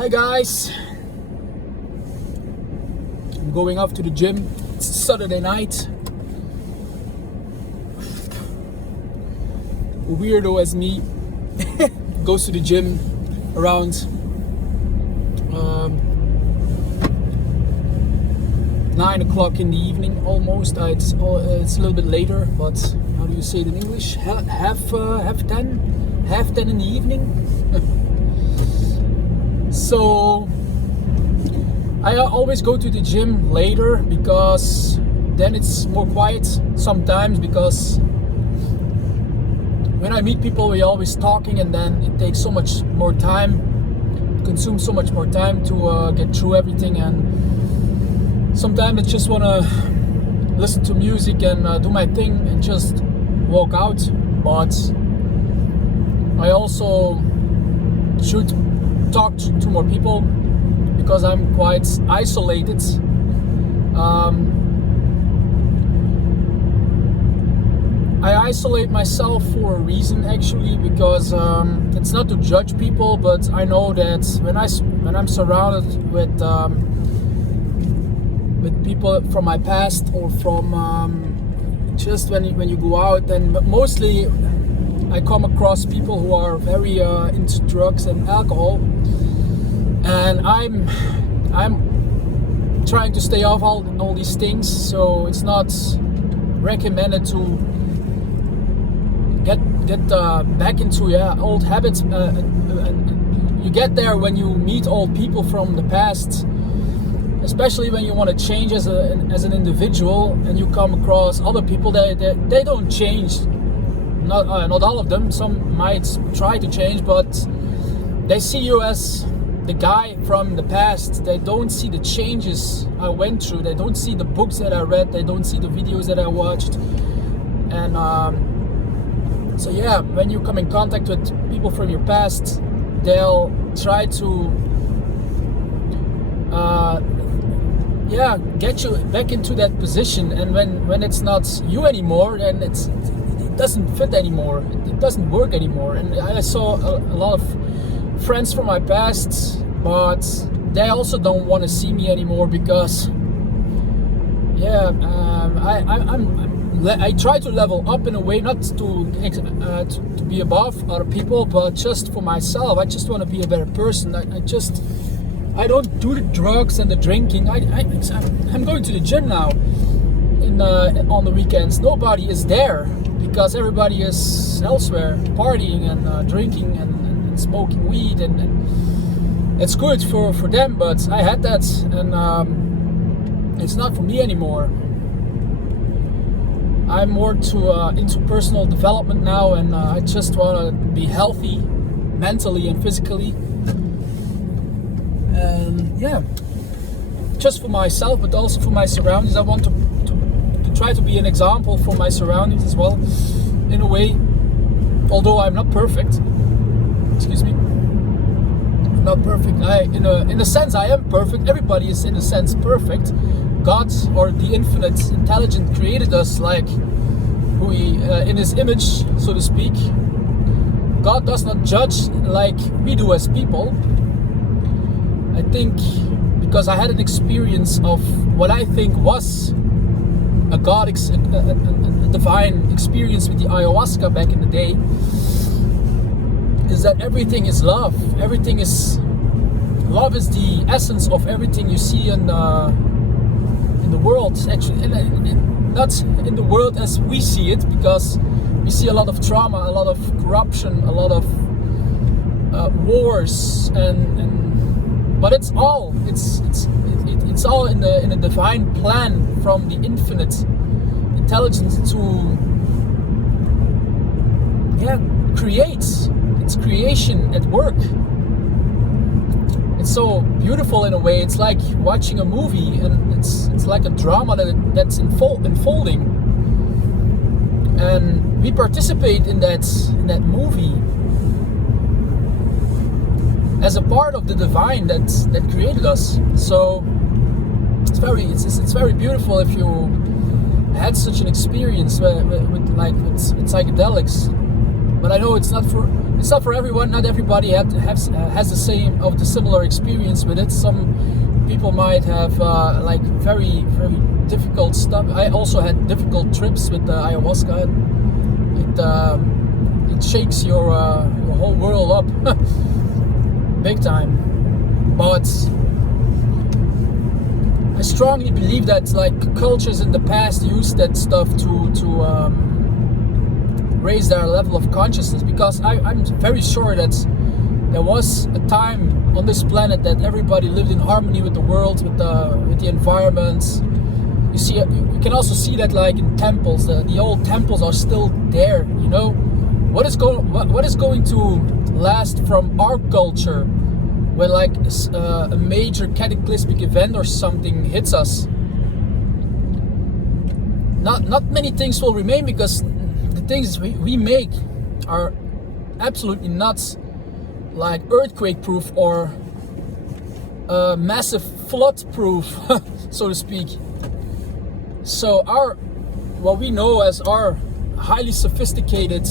Hi guys, I'm going off to the gym. It's Saturday night. A weirdo as me goes to the gym around 9 o'clock in the evening almost. It's a little bit later, but how do you say it in English? Half 10 in the evening. So I always go to the gym later because then it's more quiet sometimes, because when I meet people we're always talking, and then it takes so much more time, consumes so much more time to get through everything, and sometimes I just want to listen to music and do my thing and just walk out. But I also should talk to more people because I'm quite isolated. I isolate myself for a reason, actually, because it's not to judge people, but I know that when I'm surrounded with people from my past, or from just when you go out, and mostly I come across people who are very into drugs and alcohol, and I'm trying to stay off all these things. So it's not recommended to get back into old habits. And you get there when you meet old people from the past, especially when you want to change as an individual, and you come across other people that they don't change. Not all of them. Some might try to change, but they see you as the guy from the past. They don't see the changes I went through. They don't see the books that I read. They don't see the videos that I watched. And so when you come in contact with people from your past, they'll try to get you back into that position. And when it's not you anymore, then it doesn't fit anymore. It doesn't work anymore. And I saw a lot of friends from my past, but they also don't want to see me anymore because I try to level up in a way, not to be above other people, but just for myself. I just want to be a better person. I don't do the drugs and the drinking. I'm going to the gym now on the weekends. Nobody is there because everybody is elsewhere, partying and drinking and smoking weed, and it's good for them, but I had that, and it's not for me anymore. I'm more into personal development now, and I just want to be healthy mentally and physically, and just for myself, but also for my surroundings. I want to try to be an example for my surroundings as well, in a way, although I'm not perfect. Excuse me. I'm not perfect. In a sense, I am perfect. Everybody is, in a sense, perfect. God, or the infinite intelligence, created us like in His image, so to speak. God does not judge like we do as people. I think because I had an experience of what I think was a divine experience with the ayahuasca back in the day, is that everything is love. Love is the essence of everything you see in the world, actually, and not in the world as we see it, because we see a lot of trauma, a lot of corruption, a lot of wars, but it's all in a divine plan from the infinite intelligence to create. It's creation at work. It's so beautiful in a way. It's like watching a movie, and it's like a drama that's unfolding, and we participate in that movie as a part of the divine that created us. So it's very beautiful if you had such an experience with psychedelics. But I know it's not for it's not for everyone. Not everybody has the similar experience with it. Some people might have like very difficult stuff. I also had difficult trips with the ayahuasca. It shakes your whole world up big time. But I strongly believe that like cultures in the past used that stuff to raise their level of consciousness, because I'm very sure that there was a time on this planet that everybody lived in harmony with the world, with the environment. You see, you can also see that like in temples. The old temples are still there. You know, what is going to last from our culture when like a major cataclysmic event or something hits us? Not many things will remain, because the things we make are absolutely not like earthquake proof or massive flood proof, so to speak. So what we know as our highly sophisticated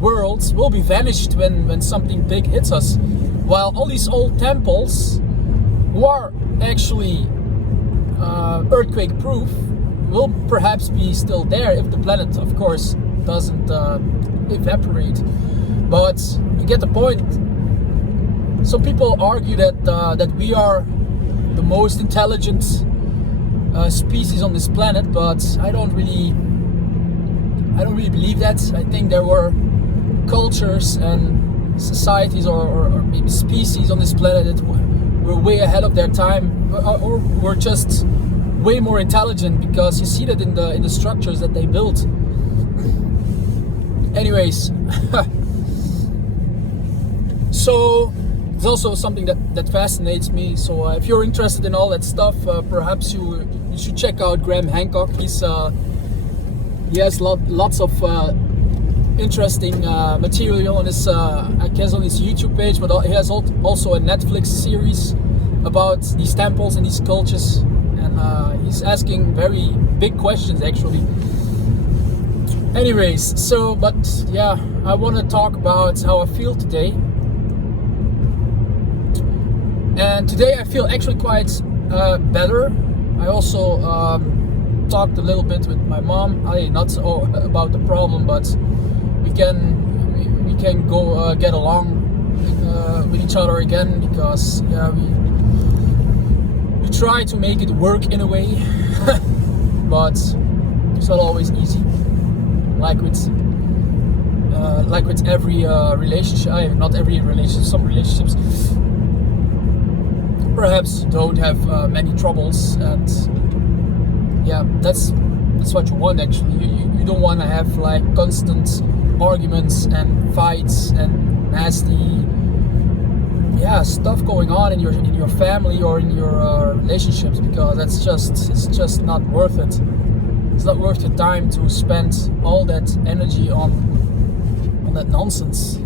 world will be vanished when something big hits us, while all these old temples, who are actually earthquake proof, will perhaps be still there if the planet, of course, doesn't evaporate. But you get the point. Some people argue that we are the most intelligent species on this planet, but I don't really believe that. I think there were cultures and societies or maybe species on this planet that were way ahead of their time, or were just way more intelligent, because you see that in the structures that they built. Anyways, so it's also something that fascinates me. So if you're interested in all that stuff, perhaps you should check out Graham Hancock. He has lots of interesting material on his, I guess, on his YouTube page, but he has also a Netflix series about these temples and these cultures, and he's asking very big questions actually. Anyways, so, but yeah, I want to talk about how I feel today. And today I feel actually quite better. I also talked a little bit with my mom. Not about the problem, but we can go get along with each other again, because yeah, we try to make it work in a way, but it's not always easy. Like with every relationship, not every relationship, some relationships perhaps don't have many troubles, and yeah, that's what you want actually. You don't want to have like constant arguments and fights and nasty stuff going on in your family or in your relationships, because it's just not worth it. It's not worth your time to spend all that energy on that nonsense.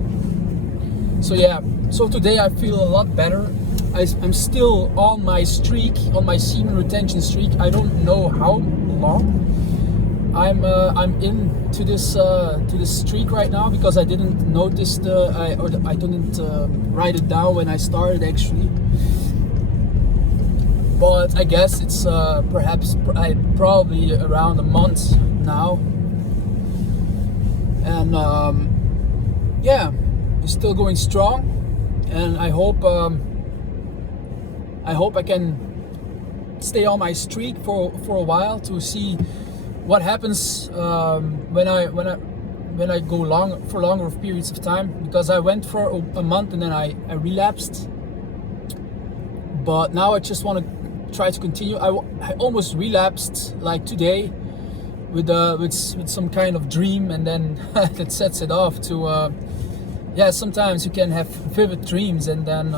So yeah, so today I feel a lot better. I'm still on my streak, on my semen retention streak. I don't know how long. I'm into this streak right now, because I didn't notice I didn't write it down when I started actually. But I guess it's probably around a month now, and yeah, it's still going strong, and I hope I can stay on my streak for a while to see what happens when I go for longer periods of time, because I went for a month and then I relapsed. But now I just want to try to continue. I almost relapsed like today with some kind of dream, and then that sets it off to sometimes you can have vivid dreams, and then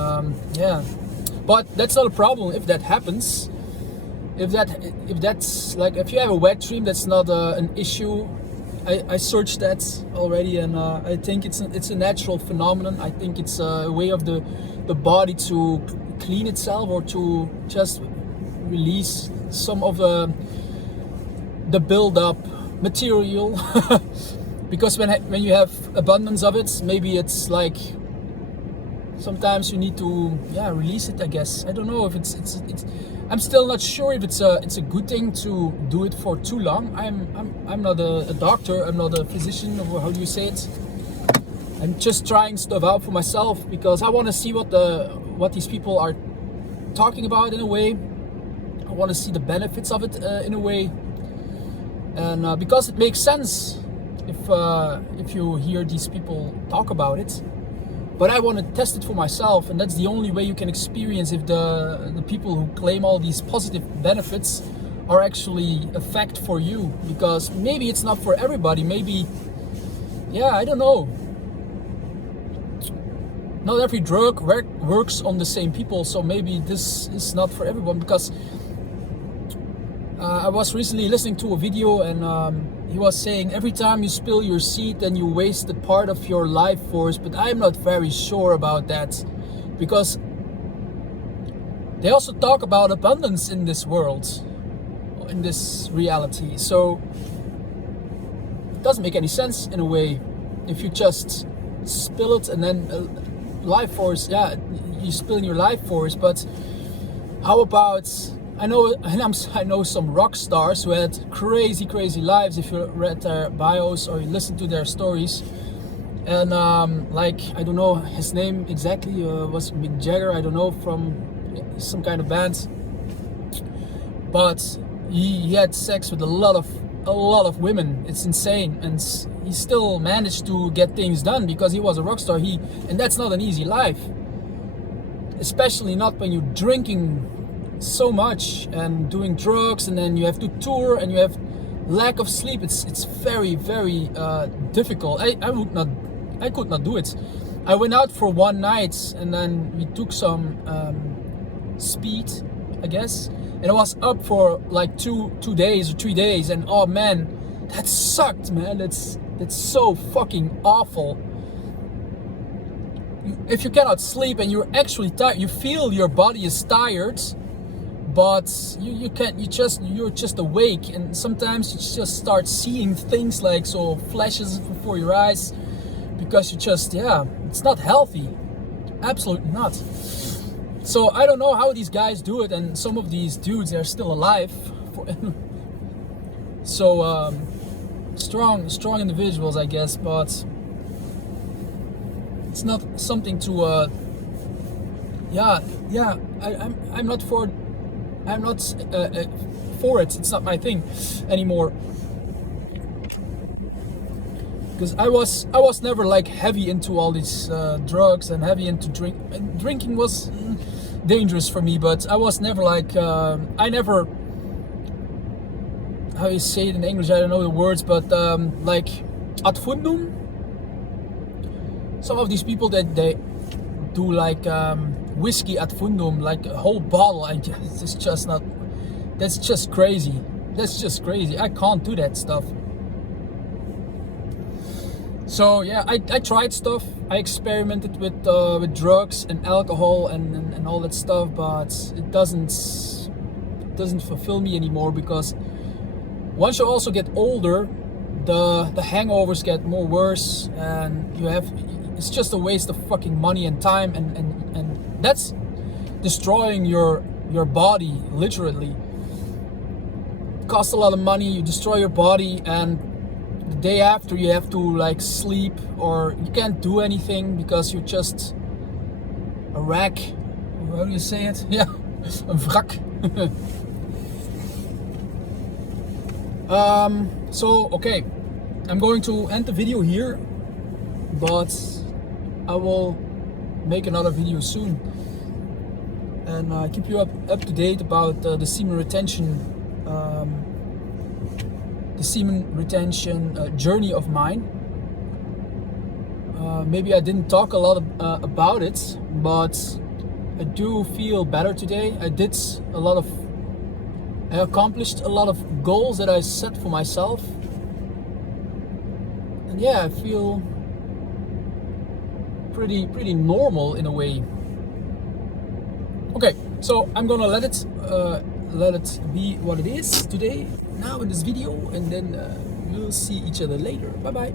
but that's not a problem if that happens. If that's like, if you have a wet dream, that's not an issue. I searched that already, and I think it's a natural phenomenon. I think it's a way of the body to clean itself, or to just release some of the build-up material because when you have abundance of it, maybe it's like sometimes you need to release it, I guess. I don't know if it's I'm still not sure if it's a good thing to do it for too long. I'm not a doctor, I'm not a physician, or how do you say it? I'm just trying stuff out for myself because I want to see what these people are talking about in a way. I want to see the benefits of it in a way, and because it makes sense if you hear these people talk about it. But I want to test it for myself, and that's the only way you can experience if the people who claim all these positive benefits are actually a fact for you. Because maybe it's not for everybody. Maybe, I don't know. Not every drug works on the same people, so maybe this is not for everyone. Because I was recently listening to a video, and he was saying every time you spill your seed, then you waste a part of your life force. But I'm not very sure about that, because they also talk about abundance in this world, in this reality. So it doesn't make any sense in a way if you just spill it and then life force. You spill in your life force. But how about, I know some rock stars who had crazy lives. If you read their bios or you listen to their stories, and like, I don't know his name exactly, was Mick Jagger, I don't know, from some kind of band, but he had sex with a lot of women. It's insane, and he still managed to get things done because he was a rock star. And that's not an easy life, especially not when you're drinking so much and doing drugs, and then you have to tour and you have lack of sleep. It's very difficult. I could not do it. I went out for one night and then we took some speed, I guess, and I was up for like 2 days or 3 days, and oh man, that sucked, man. That's so fucking awful. If you cannot sleep and you're actually tired, you feel your body is tired, but you're just awake, and sometimes you just start seeing things like so flashes before your eyes, because you just it's not healthy, absolutely not. So I don't know how these guys do it, and some of these dudes are still alive. So strong individuals, I guess, but it's not something to I'm not for it. It's not my thing anymore, because I was never like heavy into all these drugs and heavy into drinking was dangerous for me, but I was never like I never, how you say it in English, I don't know the words, but like ad fundum. Some of these people that they do like whiskey ad fundum, like a whole bottle. It's just not. That's just crazy. That's just crazy. I can't do that stuff. So yeah, I tried stuff. I experimented with drugs and alcohol and all that stuff, but it doesn't fulfill me anymore, because once you also get older, the hangovers get more worse, and it's just a waste of fucking money and time, and that's destroying your body, literally. It costs a lot of money, you destroy your body, and the day after you have to like sleep, or you can't do anything because you're just a wreck. How do you say it? Yeah, een wrak. So okay, I'm going to end the video here, but I will make another video soon, and keep you up to date about the semen retention journey of mine. Maybe I didn't talk a lot about it, but I do feel better today. I accomplished a lot of goals that I set for myself, and yeah, I feel pretty normal in a way. Okay, so I'm gonna let it be what it is today, now in this video, and then we'll see each other later. Bye bye.